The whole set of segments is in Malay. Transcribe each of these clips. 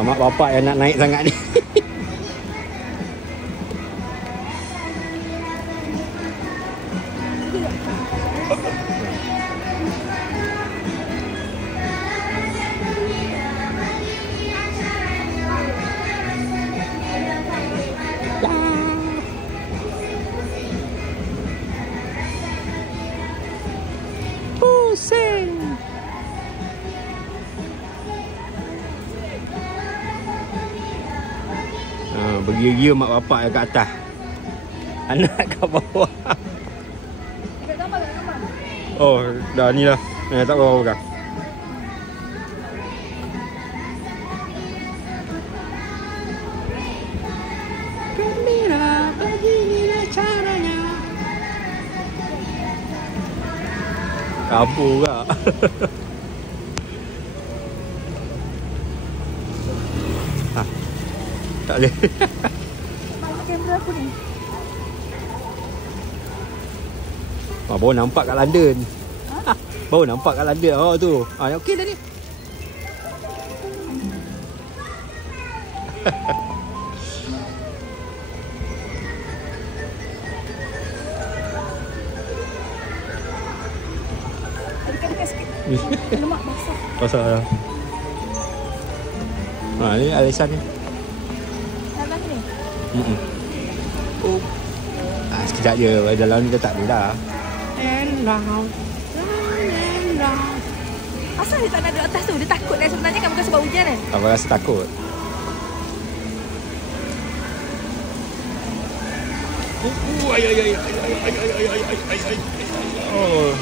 Mak bapak yang nak naik sangat ni. Pusing. Bergira-gira mak bapak yang kat atas, anak kat bawah. Oh, dah ni lah. Tak apa kan. Kamera, beginilah caranya. Kabur kak. Tak boleh. Masuk kamera aku ni. Baru nampak kat London. Baru nampak kat London. Oh tu. Okey dah ni. Dekat-dekat sikit. Lemak basah. Pasal lah. Ni alisan ni. Dalam ni. Oh. Sekejap je. Dalam ni dah tak ada dah. Asal dia tak nak duduk atas tu? Dia takut kan sebenarnya kan, bukan sebab hujan kan? Abang rasa takut. Oh.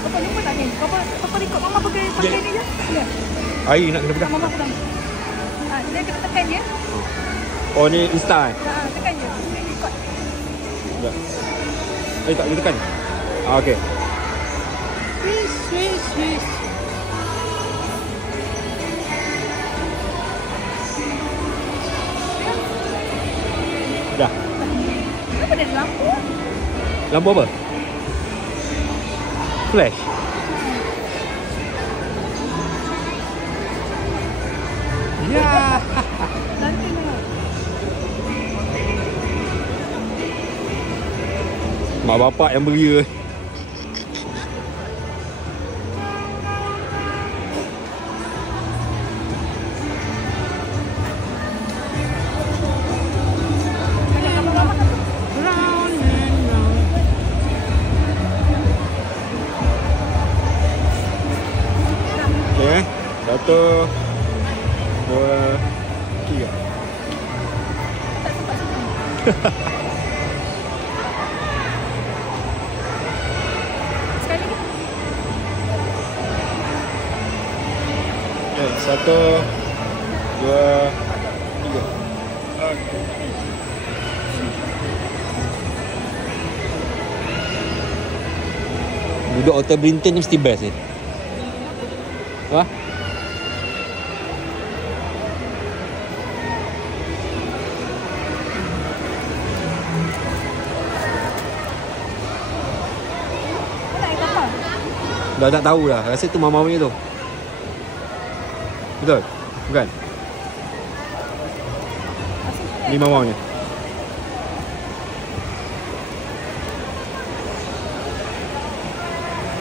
Papa jumpa tak ni? Papa ikut mama pakai ni je. Ya. Air nak kena pegang. Mama pegang. Dia kena tekan je. Oh ni instan. Tekan je. Dia ikut. Sekejap. Tak boleh tekan. Okey. Swish. Dah. Kenapa ada lampu? Lampu apa? Flash. Ya. Nanti lah. Mak bapak yang beria. Okay, 1, 2, 3. Sekali lagi. Okay, 1, 2, 3. Duduk hotel Brinton ni mesti best ni. Wah. Dah tak tahu dah. Rasa tu mama punya tu. Betul? Bukan? Ni mama punya.